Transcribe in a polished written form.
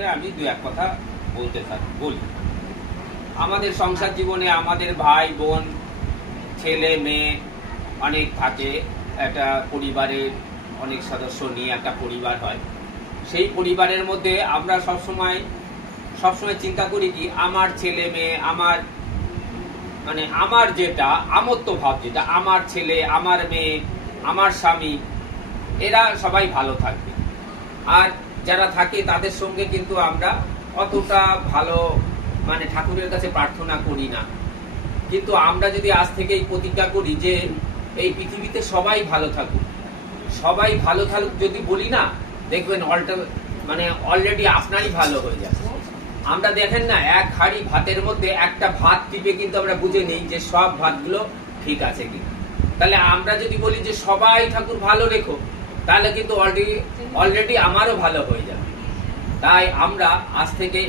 সম্বন্ধে আমি দু এক কথা বলি। আমাদের সংসার জীবনে আমাদের ভাই বোন ছেলে মেয়ে অনেক থাকে, একটা পরিবারের অনেক সদস্য নিয়ে একটা পরিবার হয়। সেই পরিবারের মধ্যে আমরা সবসময় চিন্তা করি কি আমার ছেলে মেয়ে, আমার যেটা আমত্ব ভাব, যেটা আমার ছেলে আমার মেয়ে আমার স্বামী এরা সবাই ভালো থাকবে। আর যারা থাকে তাদের সঙ্গে কিন্তু আমরা অতটা ভালো ঠাকুরের কাছে প্রার্থনা করি না। কিন্তু আমরা যদি আজ থেকে এই প্রতিজ্ঞা করি যে এই পৃথিবীতে সবাই ভালো থাকুক, সবাই ভালো থাকুক যদি বলি না, দেখবেন অলরেডি আপনারই ভালো হয়ে যাবে। আমরা দেখেন না, এক হাঁড়ি ভাতের মধ্যে একটা ভাত টিপে কিন্তু আমরা বুঝে নিই যে সব ভাতগুলো ঠিক আছে কিনা। তাহলে আমরা যদি বলি যে সবাই ঠাকুর ভালো রেখো, তাহলে কিন্তু অলরেডি আমারও ভালো হয়ে যাবে। তাই আমরা আজ থেকে